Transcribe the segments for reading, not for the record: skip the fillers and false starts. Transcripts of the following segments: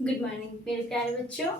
Good morning मेरे प्यारे बच्चों।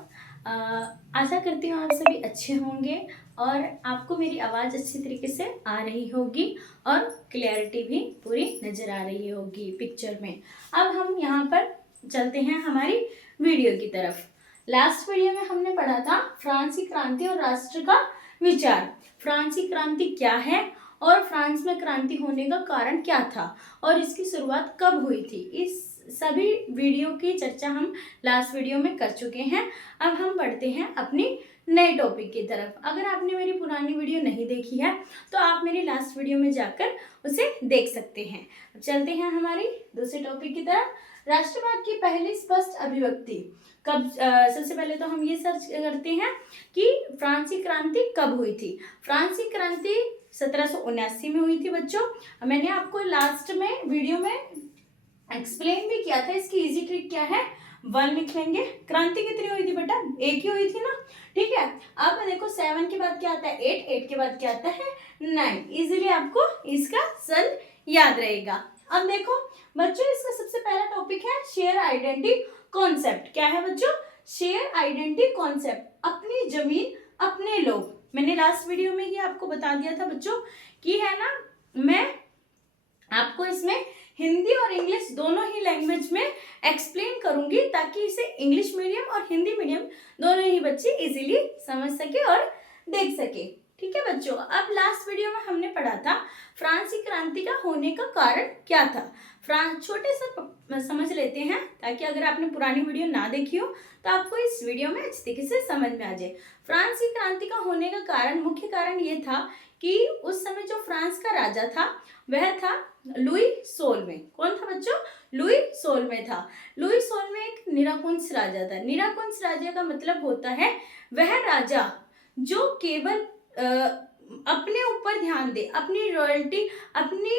आशा करती हूँ आप सभी अच्छे होंगे और आपको मेरी आवाज़ अच्छी तरीके से आ रही होगी और क्लैरिटी भी पूरी नज़र आ रही होगी पिक्चर में। अब हम यहाँ पर चलते हैं हमारी वीडियो की तरफ। लास्ट वीडियो में हमने पढ़ा था फ्रांसीसी क्रांति और राष्ट्र का विचार। फ्रांसीसी क्रांति क्या है और फ्रांस में क्रांति होने का कारण क्या था और इसकी शुरुआत कब हुई थी, इस सभी वीडियो की चर्चा हम लास्ट वीडियो में कर चुके हैं। अब हम बढ़ते हैं अपनी नए टॉपिक की तरफ। अगर आपने मेरी पुरानी वीडियो नहीं देखी है तो आप मेरी लास्ट वीडियो में जाकर उसे देख सकते हैं। अब चलते हैं हमारी दूसरे टॉपिक की तरफ। राष्ट्रवाद की पहली स्पष्ट अभिव्यक्ति कब, सबसे पहले तो हम ये सर्च करते हैं कि फ्रांसीसी क्रांति कब हुई थी। फ्रांसीसी क्रांति 1779 में हुई थी बच्चों। मैंने आपको लास्ट में वीडियो में एक्सप्लेन भी किया था। इसकी इजी ट्रिक क्या है, 1 लिख लेंगे। क्रांति कितनी हुई थी बेटा, एक ही हुई थी ना, ठीक है। अब देखो 7 के बाद क्या आता है 8, 8 के बाद क्या आता है 9। इजीली आपको इसका सन याद रहेगा। अब देखो बच्चों, इसका सबसे पहला टॉपिक है शेयर आइडेंटिटी कॉन्सेप्ट। क्या है बच्चों, शेयर आइडेंटिटी कॉन्सेप्ट, अपनी जमीन अपने लोग। मैंने लास्ट वीडियो में ही आपको बता दिया था बच्चों कि है ना, मैं आपको इसमें हिंदी और इंग्लिश दोनों ही लैंग्वेज में एक्सप्लेन करूंगी ताकि इसे इंग्लिश मीडियम और हिंदी मीडियम दोनों ही बच्चे इजीली समझ सके और देख सके, ठीक है बच्चों। अब लास्ट वीडियो में हमने पढ़ा था फ्रांसीसी क्रांति का होने का कारण क्या था। छोटे से समझ लेते हैं ताकि अगर आपने पुरानी वीडियो ना देखी हो तो आपको इस वीडियो में अच्छी तरीके से समझ में आ जाए। फ्रांसीसी क्रांति का होने का कारण, मुख्य कारण ये था कि उस समय जो फ्रांस का राजा था वह था लुई 16वें। कौन था बच्चों, लुई 16वें था। लुई 16वें एक निरंकुश राजा था। निरंकुश राजा का मतलब होता है वह राजा जो केवल अपने ऊपर ध्यान दे, अपनी रॉयल्टी, अपनी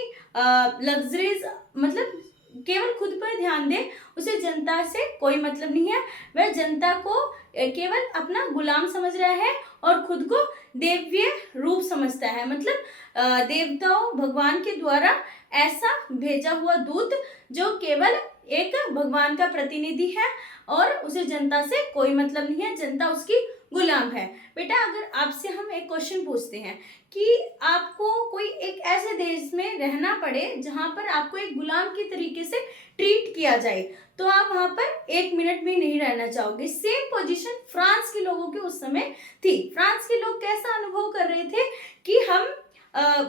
लग्जरीज, मतलब केवल खुद पर ध्यान दे, उसे जनता से कोई मतलब नहीं है। वह जनता को केवल अपना गुलाम समझ रहा है और खुद को देव्य रूप समझता है, मतलब देवताओं भगवान के द्वारा ऐसा भेजा हुआ दूत जो केवल एक भगवान का प्रतिनिधि है और उसे जनता से कोई मतलब नहीं है, जनता उसकी गुलाम है। बेटा अगर आपसे हम एक क्वेश्चन पूछते हैं कि आपको कोई एक ऐसे देश में रहना पड़े जहां पर आपको एक गुलाम की तरीके से ट्रीट किया जाए तो आप वहां पर 1 मिनट भी नहीं रहना चाहोगे। सेम पोजीशन फ्रांस के लोगों की उस समय थी। फ्रांस के लोग कैसा अनुभव कर रहे थे कि हम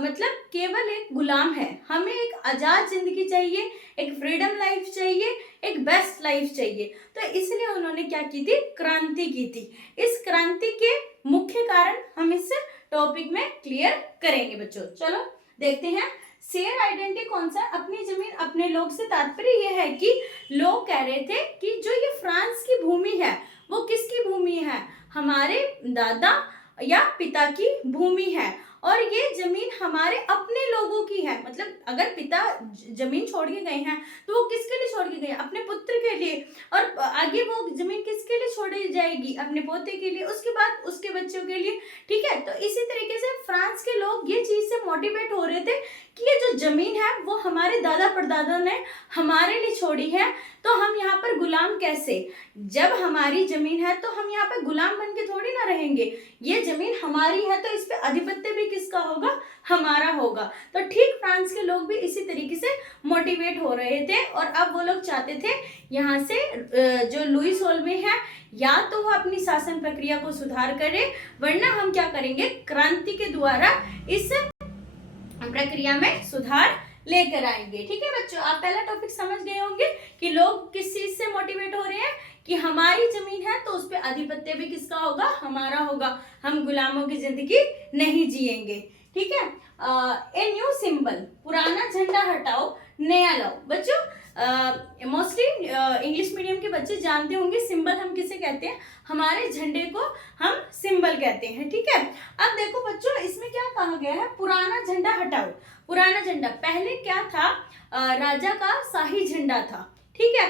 मतलब केवल एक गुलाम है, हमें एक आज़ाद जिंदगी चाहिए, एक फ्रीडम लाइफ चाहिए, एक बेस्ट लाइफ चाहिए। तो इसलिए उन्होंने क्या की थी, क्रांति की थी। इस क्रांति के मुख्य कारण हम इस टॉपिक में क्लियर करेंगे बच्चों। चलो देखते हैं। शेयर आइडेंटिटी कौन सा, अपनी जमीन अपने लोग से तात्पर्य यह है कि लोग कह रहे थे कि जो ये फ्रांस की भूमि है वो किसकी भूमि है, हमारे दादा या पिता की भूमि है और ये जमीन हमारे अपने लोगों की है। मतलब अगर पिता जमीन छोड़ के गए हैं तो वो किसके लिए छोड़ के गए, अपने पुत्र के लिए, और आगे वो जमीन किसके लिए छोड़ी जाएगी, अपने पोते के लिए, उसके बाद उसके बच्चों के लिए, ठीक है। तो इसी तरीके से फ्रांस के लोग ये चीज से मोटिवेट हो रहे थे कि ये जो जमीन है वो हमारे दादा परदादा ने हमारे लिए छोड़ी है, तो हम यहाँ पर गुलाम कैसे, जब हमारी जमीन है तो हम यहाँ पर गुलाम बन के थोड़ी ना रहेंगे, ये जमीन हमारी है तो इस पे अधिपत्य भी किसका होगा, हमारा होगा। तो ठीक फ्रांस के लोग भी इसी तरीके से मोटिवेट हो रहे थे और अब वो लोग चाहते थे यहाँ से जो लुई 16वें है या तो वो अपनी शासन प्रक्रिया को सुधार करे, वरना हम क्या करेंगे, क्रांति के द्वारा इस प्रक्रिया में सुधार लेकर आएंगे। ठीक है बच्चों, आप पहला टॉपिक समझ गए होंगे कि लोग किस चीज से मोटिवेट हो रहे हैं कि हमारी जमीन है तो उस पर अधिपत्य भी किसका होगा, हमारा होगा, हम गुलामों की जिंदगी नहीं जिएंगे। ठीक है। ए न्यू सिंबल, पुराना झंडा हटाओ नया लाओ। बच्चों मोस्टली इंग्लिश मीडियम के बच्चे जानते होंगे सिंबल हम किसे कहते हैं, हमारे झंडे को हम सिंबल कहते हैं। ठीक है। अब देखो बच्चों इसमें क्या कहा गया है, पुराना झंडा हटाओ। पुराना झंडा पहले क्या था, राजा का शाही झंडा था। ठीक है।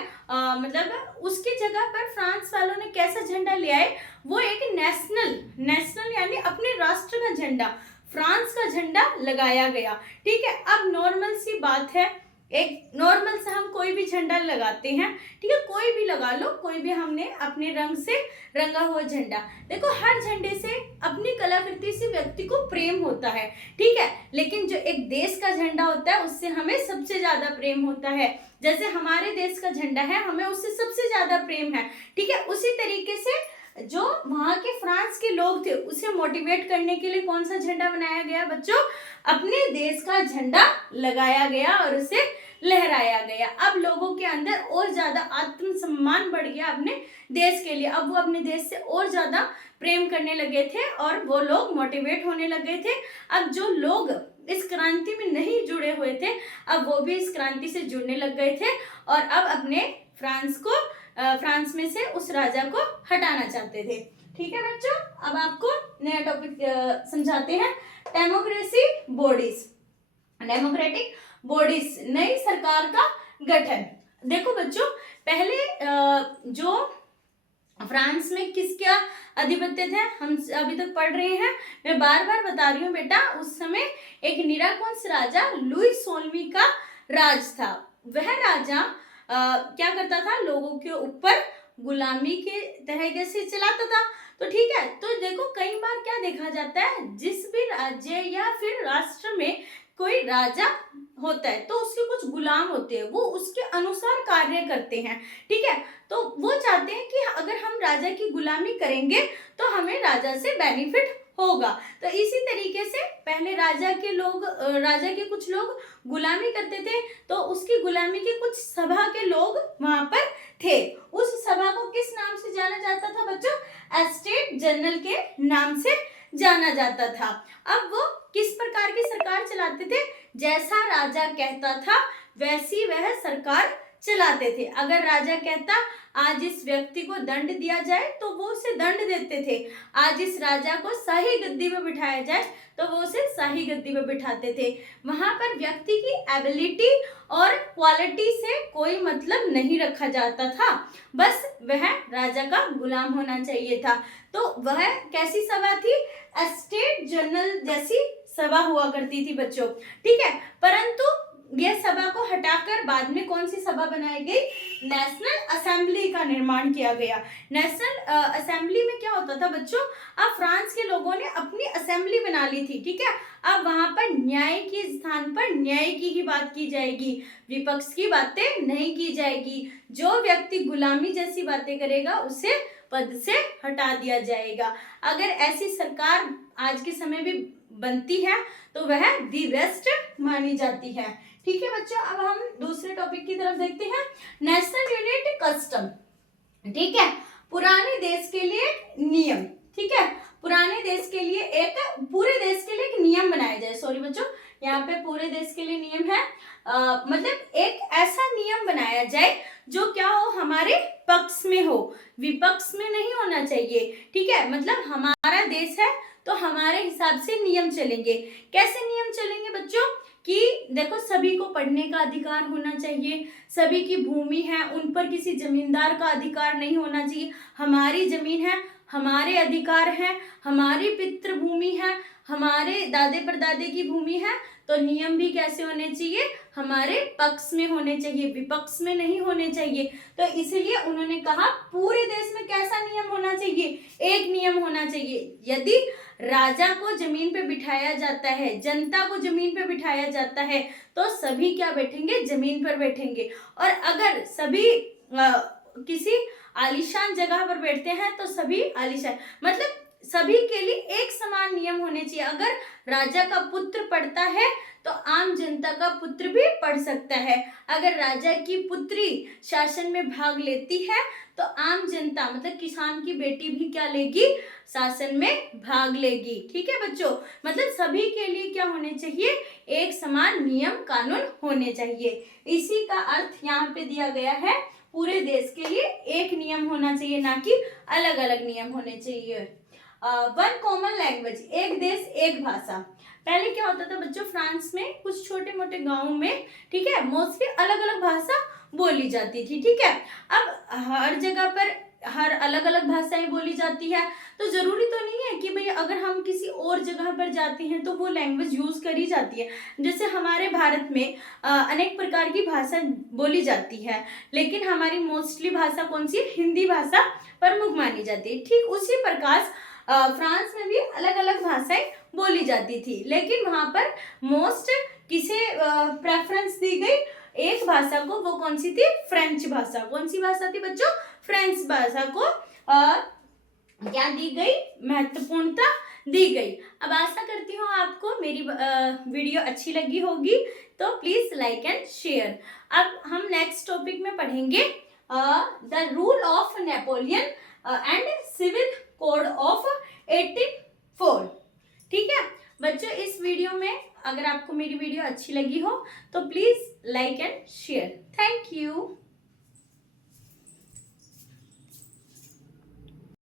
मतलब उसकी जगह पर फ्रांस वालों ने कैसा झंडा ले आए, वो एक नेशनल यानी अपने राष्ट्र का झंडा, फ्रांस का झंडा लगाया गया। ठीक है। अब नॉर्मल सी बात है एक नॉर्मल सा हम कोई भी झंडा लगाते हैं, ठीक है, कोई भी लगा लो, कोई भी हमने अपने रंग से रंगा हुआ झंडा। देखो हर झंडे से अपनी कलाकृति से व्यक्ति को प्रेम होता है, ठीक है, लेकिन जो एक देश का झंडा होता है उससे हमें सबसे ज्यादा प्रेम होता है। जैसे हमारे देश का झंडा है, हमें उससे सबसे ज्यादा प्रेम है, ठीक है। उसी तरीके से जो वहां के फ्रांस के लोग थे उसे मोटिवेट करने के लिए कौन सा झंडा बनाया गया बच्चों? अपने देश का झंडा लगाया गया और उसे लहराया गया। अब लोगों के अंदर और ज्यादा आत्मसम्मान बढ़ गया अपने देश के लिए। अब वो अपने देश से और ज्यादा प्रेम करने लगे थे और वो लोग मोटिवेट होने लगे थे। अब जो लोग इस क्रांति में नहीं जुड़े हुए थे, अब वो भी इस क्रांति से जुड़ने लग गए थे और अब अपने फ्रांस में से उस राजा को हटाना चाहते थे। ठीक है बच्चों, अब आपको नया टॉपिक समझाते हैं, डेमोक्रेटिक बॉडीज, नई सरकार का गठन। देखो बच्चों, पहले जो फ्रांस में किसका आधिपत्य थे हम अभी तक पढ़ रहे हैं, मैं बार बार बता रही हूँ बेटा। उस समय एक निराकुंस राजा लुई 16वीं का राज था। वह राजा क्या करता था? लोगों के ऊपर गुलामी के तरीके से चलाता था। तो ठीक है, तो देखो कई बार क्या देखा जाता है, जिस भी राज्य या फिर राष्ट्र में कोई राजा होता है तो उसके कुछ गुलाम होते हैं, वो उसके अनुसार कार्य करते हैं, ठीक है। तो वो चाहते हैं कि अगर हम राजा की गुलामी करेंगे तो हमें राजा से बेनिफिट होगा। तो इसी तरीके से पहले राजा के कुछ लोग गुलामी करते थे, तो उसकी गुलामी के कुछ सभा के लोग वहां पर थे। उस सभा को किस नाम से जाना जाता था बच्चों? एस्टेट जनरल के नाम से जाना जाता था। अब वो किस प्रकार की सरकार चलाते थे? जैसा राजा कहता था वैसी वह सरकार चलाते थे। अगर राजा कहता आज इस व्यक्ति को दंड दिया जाए तो वो उसे दंड देते थे। आज इस राजा को शाही गद्दी पर बिठाया जाए तो वो उसे शाही गद्दी पर बिठाते थे। वहां पर व्यक्ति की एबिलिटी और क्वालिटी से कोई मतलब नहीं रखा जाता था, बस वह राजा का गुलाम होना चाहिए था। तो वह कैसी सभा थी? एस्टेट जनरल जैसी सभा हुआ करती थी बच्चों, ठीक है। परंतु यह सभा को हटाकर बाद में कौन सी सभा बनाई गई? नेशनल असेंबली का निर्माण किया गया। नेशनल असेंबली में क्या होता था बच्चों? अब फ्रांस के लोगों ने अपनी असेंबली बना ली थी, ठीक है। अब वहां पर न्याय के स्थान पर न्याय की ही बात की जाएगी, विपक्ष की बातें नहीं की जाएगी। जो व्यक्ति गुलामी जैसी बातें करेगा उसे पद से हटा दिया जाएगा। अगर ऐसी सरकार आज के समय भी बनती है तो वह दी बेस्ट मानी जाती है। ठीक है बच्चों, अब हम दूसरे टॉपिक की तरफ देखते हैं, नेशनल यूनिट कस्टम। ठीक है, पुराने देश के लिए नियम, ठीक है, पुराने देश के लिए पूरे देश के लिए एक नियम बनाया जाए। सॉरी बच्चों, यहाँ पे पूरे देश के लिए नियम है, मतलब एक ऐसा नियम बनाया जाए जो क्या हो? हमारे पक्ष में हो, विपक्ष में नहीं होना चाहिए, ठीक है। मतलब हमारा देश है तो हमारे हिसाब से नियम चलेंगे। कैसे नियम चलेंगे बच्चों? कि देखो सभी को पढ़ने का अधिकार होना चाहिए, सभी की भूमि है, उन पर किसी जमींदार का अधिकार नहीं होना चाहिए। हमारी जमीन है, हमारे अधिकार हैं, हमारी पितृभूमि है, हमारे दादे परदादे की भूमि है, तो नियम भी कैसे होने चाहिए? हमारे पक्ष में होने चाहिए, विपक्ष में नहीं होने चाहिए। तो इसलिए उन्होंने कहा पूरे देश में कैसा नियम होना चाहिए? एक नियम होना चाहिए। यदि राजा को जमीन पे बिठाया जाता है, जनता को जमीन पे बिठाया जाता है, तो सभी क्या बैठेंगे? जमीन पर बैठेंगे। और अगर सभी किसी आलीशान जगह पर बैठते हैं तो सभी आलीशान, मतलब सभी के लिए एक समान नियम होने चाहिए। अगर राजा का पुत्र पढ़ता है तो आम जनता का पुत्र भी पढ़ सकता है। अगर राजा की पुत्री शासन में भाग लेती है तो आम जनता मतलब किसान की बेटी भी क्या लेगी? शासन में भाग लेगी। ठीक है बच्चों, मतलब सभी के लिए क्या होने चाहिए? एक समान नियम कानून होने चाहिए। इसी का अर्थ यहाँ पे दिया गया है, पूरे देश के लिए एक नियम होना चाहिए, ना कि अलग अलग नियम होने चाहिए। वन कॉमन लैंग्वेज, एक देश एक भाषा। पहले क्या होता था बच्चों? फ्रांस में कुछ छोटे मोटे गाँव में, ठीक है, मोस्टली अलग अलग भाषा बोली जाती थी, ठीक है। अब हर जगह पर हर अलग अलग भाषाएं बोली जाती है, तो ज़रूरी तो नहीं है कि भाई अगर हम किसी और जगह पर जाते हैं तो वो लैंग्वेज यूज़ करी जाती है। जैसे हमारे भारत में अनेक प्रकार की भाषा बोली जाती है, लेकिन हमारी मोस्टली भाषा कौन सी है? हिंदी भाषा प्रमुख मानी जाती है। ठीक उसी प्रकार फ्रांस में भी अलग अलग भाषाएं बोली जाती थी, लेकिन वहाँ पर मोस्ट किसे प्रेफरेंस दी गई? एक भाषा को, वो कौन सी थी? फ्रेंच भाषा। कौन सी भाषा थी बच्चों? फ्रेंच भाषा को क्या दी गई? महत्वपूर्णता दी गई। अब आशा करती हूँ आपको मेरी वीडियो अच्छी लगी होगी, तो प्लीज लाइक एंड शेयर। अब हम नेक्स्ट टॉपिक में पढ़ेंगे the rule of Napoleon and civil code of 1804। ठीक है बच्चों, इस वीडियो में अगर आपको मेरी वीडियो अच्छी लगी हो तो please like and share. Thank you.